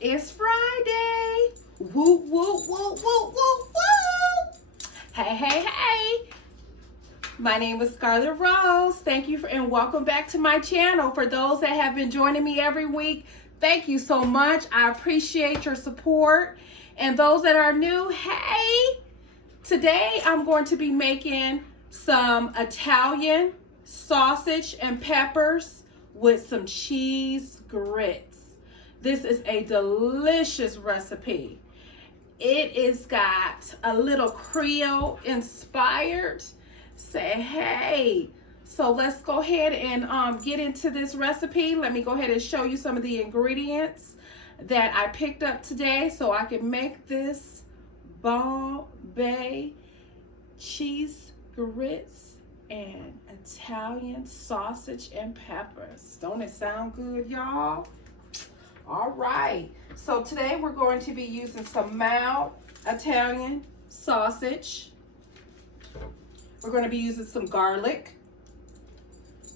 It's Friday. Woo, woo, woo, woo, woo, woo. Hey, hey, hey. My name is Scarlett Rose. Thank you and welcome back to my channel. For those that have been joining me every week, thank you so much. I appreciate your support. And those that are new, hey. Today I'm going to be making some Italian sausage and peppers with some cheese grits. This is a delicious recipe. It is got a little Creole inspired. Say hey. So let's go ahead and get into this recipe. Let me go ahead and show you some of the ingredients that I picked up today so I can make this Bombay cheese grits and Italian sausage and peppers. Don't it sound good, y'all? All right, so today we're going to be using some mild Italian sausage. We're going to be using some garlic.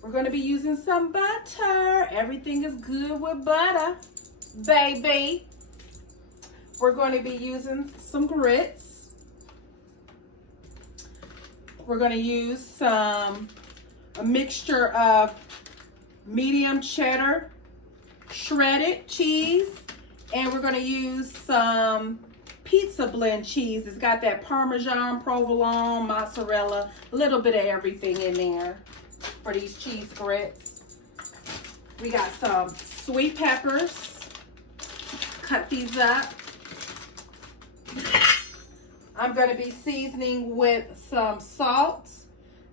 We're going to be using some butter. Everything is good with butter, baby. We're going to be using some grits. We're going to use a mixture of medium cheddar shredded cheese, and we're going to use some pizza blend cheese. It's got that Parmesan, provolone, mozzarella, a little bit of everything in there for these cheese grits. We got some sweet peppers. Cut these up. I'm going to be seasoning with some salt,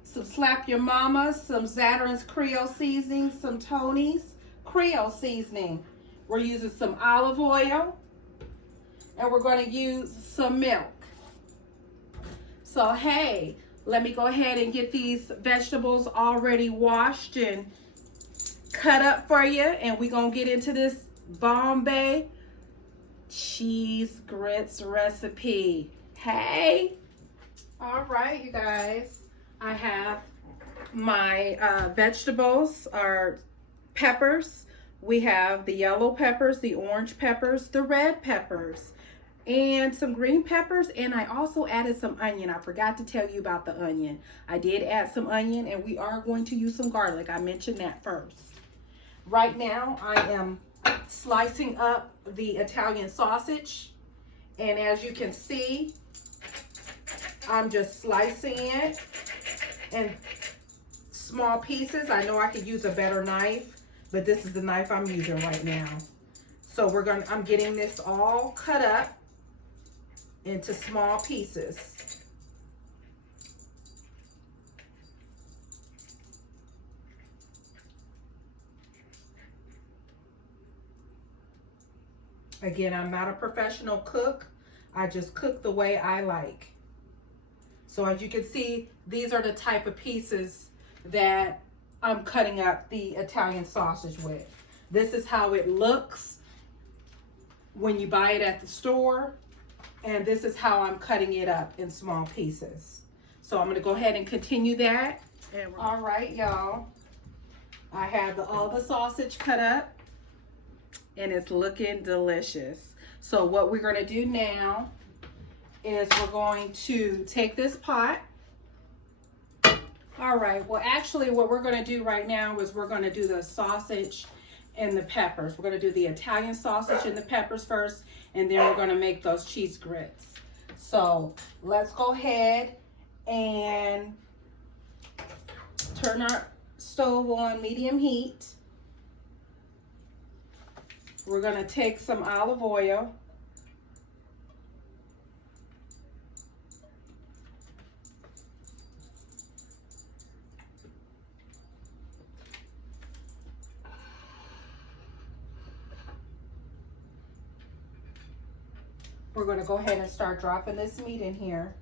some Slap Your Mama, some Zatarains Creole seasoning, some Tony's Creole seasoning. We're using some olive oil, and we're going to use some milk. So hey, let me go ahead and get these vegetables already washed and cut up for you, and we're going to get into this Bombay cheese grits recipe. Hey, all right, you guys, I have my vegetables or peppers. We have the yellow peppers, the orange peppers, the red peppers, and some green peppers, and I also added some onion. I forgot to tell you about the onion. I did add some onion, and we are going to use some garlic. I mentioned that first. Right now, I am slicing up the Italian sausage, and as you can see, I'm just slicing it in small pieces. I know I could use a better knife, but this is the knife I'm using right now. So I'm getting this all cut up into small pieces. Again, I'm not a professional cook. I just cook the way I like. So as you can see, these are the type of pieces that I'm cutting up the Italian sausage with. This is how it looks when you buy it at the store, and this is how I'm cutting it up in small pieces. So I'm gonna go ahead and continue that. All right, y'all, I have all the sausage cut up, and it's looking delicious. So what we're gonna do now is we're going to take this pot. All right, well, actually what we're gonna do right now is we're gonna do the sausage and the peppers. We're gonna do the Italian sausage and the peppers first, and then we're gonna make those cheese grits. So let's go ahead and turn our stove on medium heat. We're gonna take some olive oil. We're going to go ahead and start dropping this meat in here.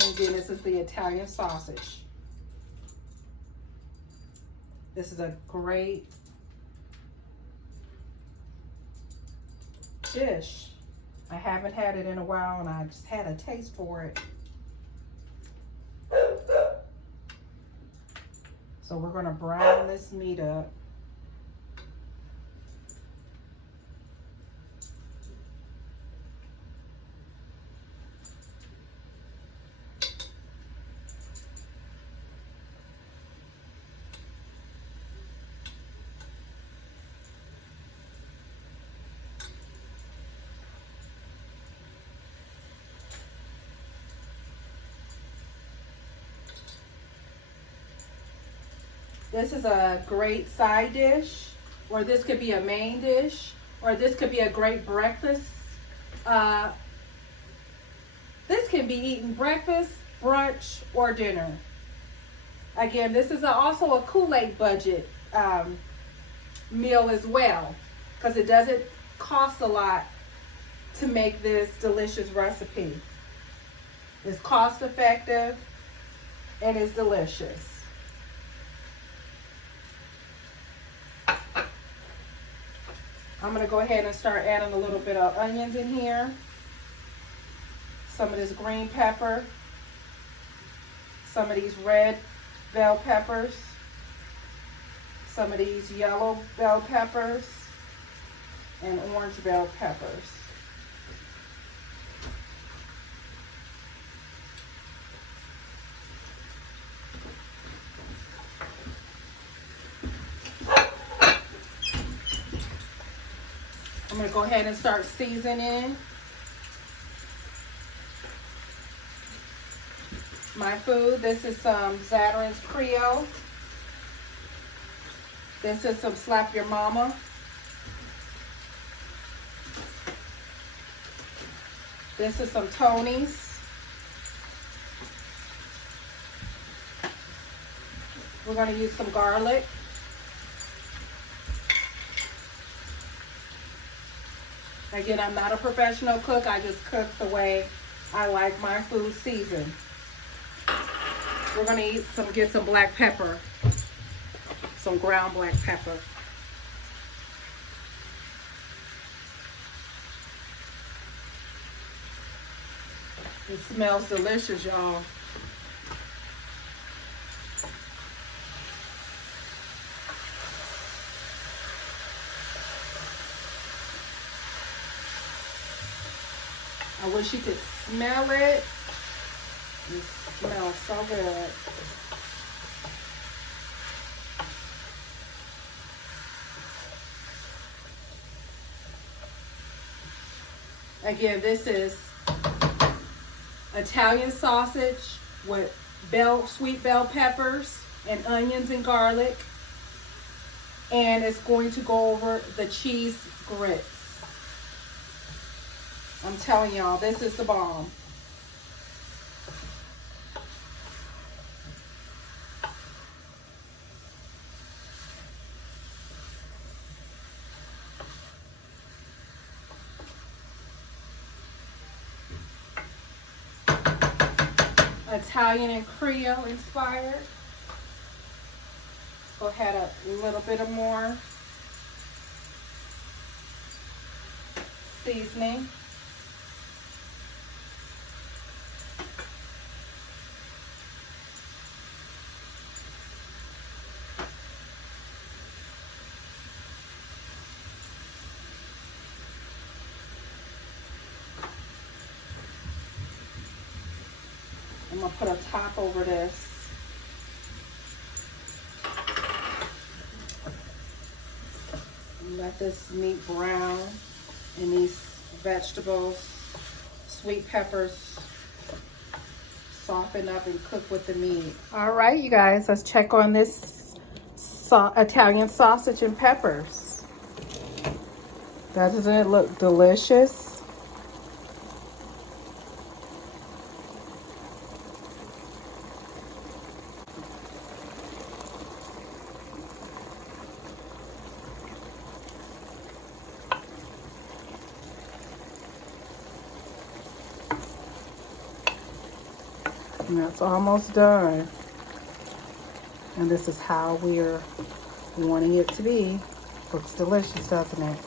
And again, this is the Italian sausage. This is a great dish. I haven't had it in a while and I just had a taste for it. So we're gonna brown this meat up. This is a great side dish, or this could be a main dish, or this could be a great breakfast. This can be eaten breakfast, brunch, or dinner. Again, this is also a Kool-Aid budget meal as well, because it doesn't cost a lot to make this delicious recipe. It's cost effective and it's delicious. I'm going to go ahead and start adding a little bit of onions in here. Some of this green pepper. Some of these red bell peppers. Some of these yellow bell peppers. And orange bell peppers. I'm going to go ahead and start seasoning my food. This is some Zatarains Creole. This is some Slap Your Mama. This is some Tony's. We're going to use some garlic. Again, I'm not a professional cook. I just cook the way I like my food seasoned. We're going to get some black pepper. Some ground black pepper. It smells delicious, y'all. I wish you could smell it. It smells so good. Again, this is Italian sausage with sweet bell peppers and onions and garlic. And it's going to go over the cheese grits. I'm telling y'all, this is the bomb. Italian and Creole inspired. Let's go ahead a little bit of more seasoning. I'm going to put a top over this. And let this meat brown and these vegetables, sweet peppers, soften up and cook with the meat. All right, you guys, let's check on this Italian sausage and peppers. Doesn't it look delicious? And that's almost done. And this is how we're wanting it to be. Looks delicious, doesn't it?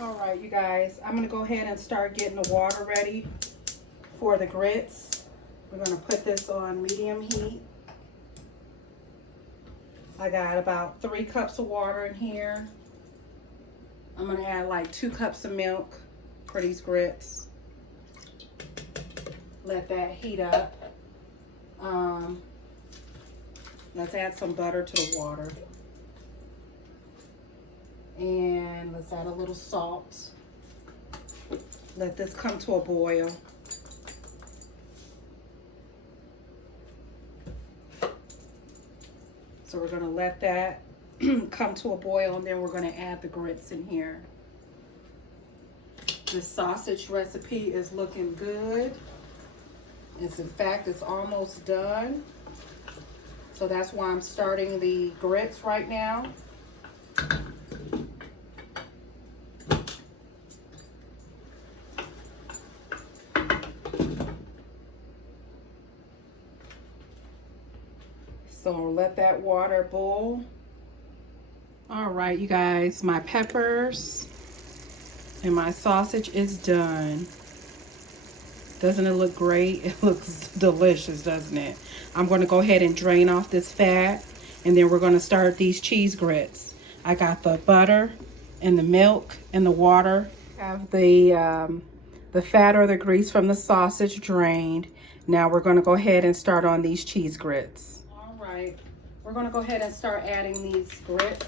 All right, you guys, I'm gonna go ahead and start getting the water ready for the grits. We're gonna put this on medium heat. I got about 3 cups of water in here. I'm gonna add like 2 cups of milk for these grits. Let that heat up. Let's add some butter to the water. And let's add a little salt. Let this come to a boil. So we're gonna let that come to a boil, and then we're gonna add the grits in here. This sausage recipe is looking good. In fact, it's almost done. So that's why I'm starting the grits right now. So let that water boil. All right, you guys, my peppers and my sausage is done. Doesn't it look great? It looks delicious, doesn't it? I'm going to go ahead and drain off this fat, and then we're going to start these cheese grits. I got the butter and the milk and the water. I have the fat or the grease from the sausage drained. Now we're going to go ahead and start on these cheese grits. All right, we're going to go ahead and start adding these grits.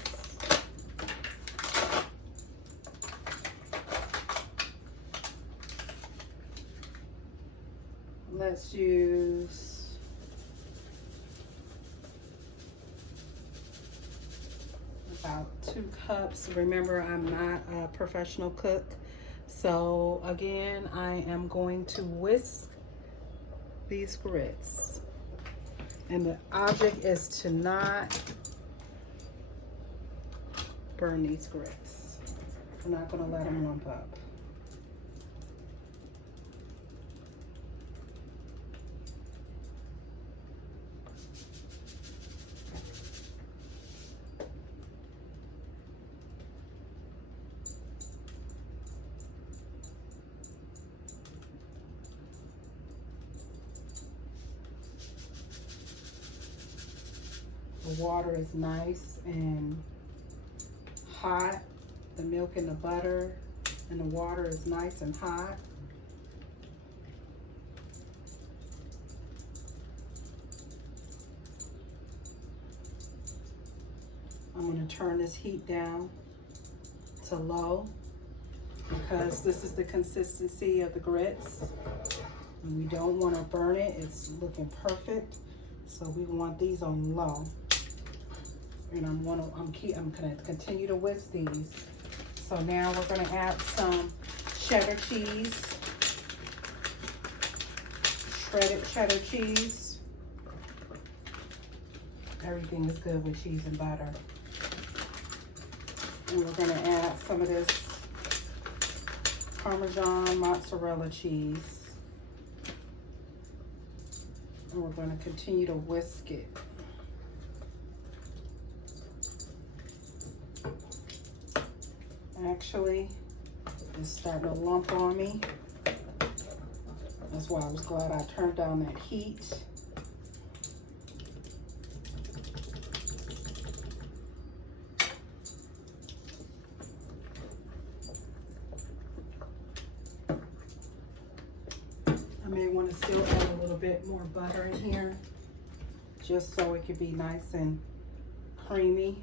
Let's use about 2 cups. Remember, I'm not a professional cook. So again, I am going to whisk these grits. And the object is to not burn these grits. I'm not going to let them lump up. The water is nice and hot. The milk and the butter and the water is nice and hot. I'm going to turn this heat down to low because this is the consistency of the grits. And we don't want to burn it. It's looking perfect. So we want these on low. And I'm going to continue to whisk these. So now we're going to add some cheddar cheese, shredded cheddar cheese. Everything is good with cheese and butter. And we're going to add some of this Parmesan mozzarella cheese. And we're going to continue to whisk it. Actually, it's starting to lump on me. That's why I was glad I turned down that heat. I may want to still add a little bit more butter in here, just so it could be nice and creamy.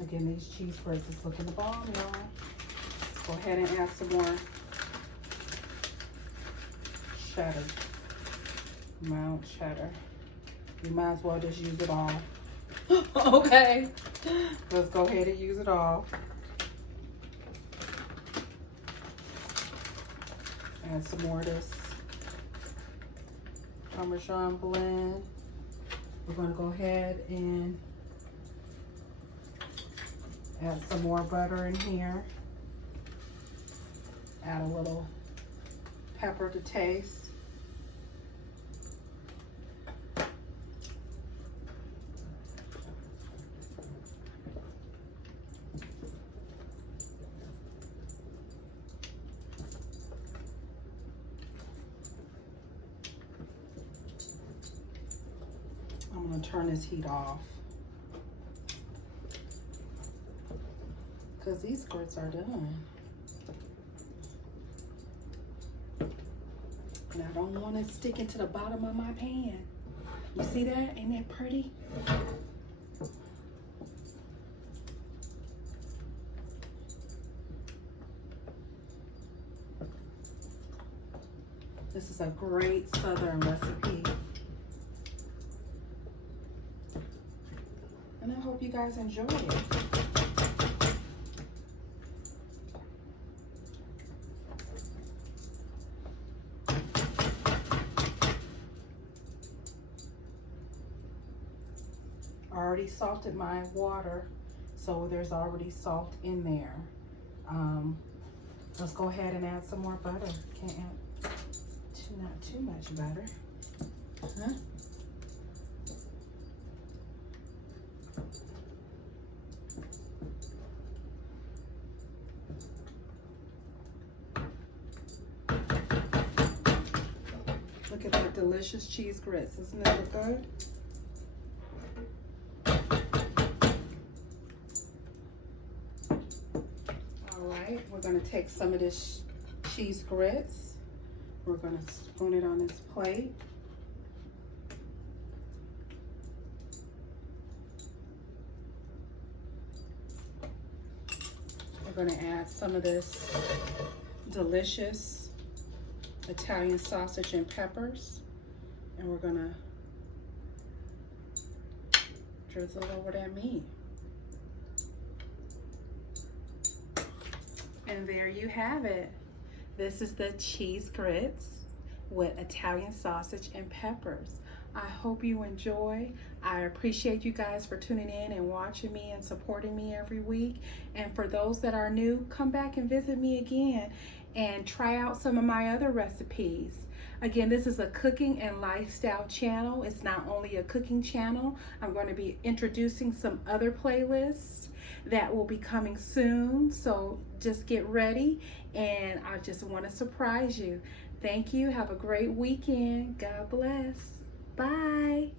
Again, these cheese grits is looking the bomb, y'all. Let's go ahead and add some more cheddar. Mount cheddar. You might as well just use it all. Okay. Let's go ahead and use it all. Add some more of this Parmesan blend. We're going to go ahead and add some more butter in here. Add a little pepper to taste. I'm going to turn this heat off because these squirts are done. And I don't want it sticking to the bottom of my pan. You see that? Ain't that pretty? This is a great Southern recipe. And I hope you guys enjoy it. I already salted my water, so there's already salt in there. Let's go ahead and add some more butter. Can't add not too much butter. Huh? Look at that delicious cheese grits. Isn't it look good? All right, we're going to take some of this cheese grits. We're going to spoon it on this plate. We're going to add some of this delicious Italian sausage and peppers, and we're gonna drizzle over that meat. And there you have it. This is the cheese grits with Italian sausage and peppers. I hope you enjoy. I appreciate you guys for tuning in and watching me and supporting me every week. And for those that are new, come back and visit me again and try out some of my other recipes. Again, this is a cooking and lifestyle channel. It's not only a cooking channel. I'm going to be introducing some other playlists that will be coming soon. So just get ready, and I just want to surprise you. Thank you. Have a great weekend. God bless. Bye.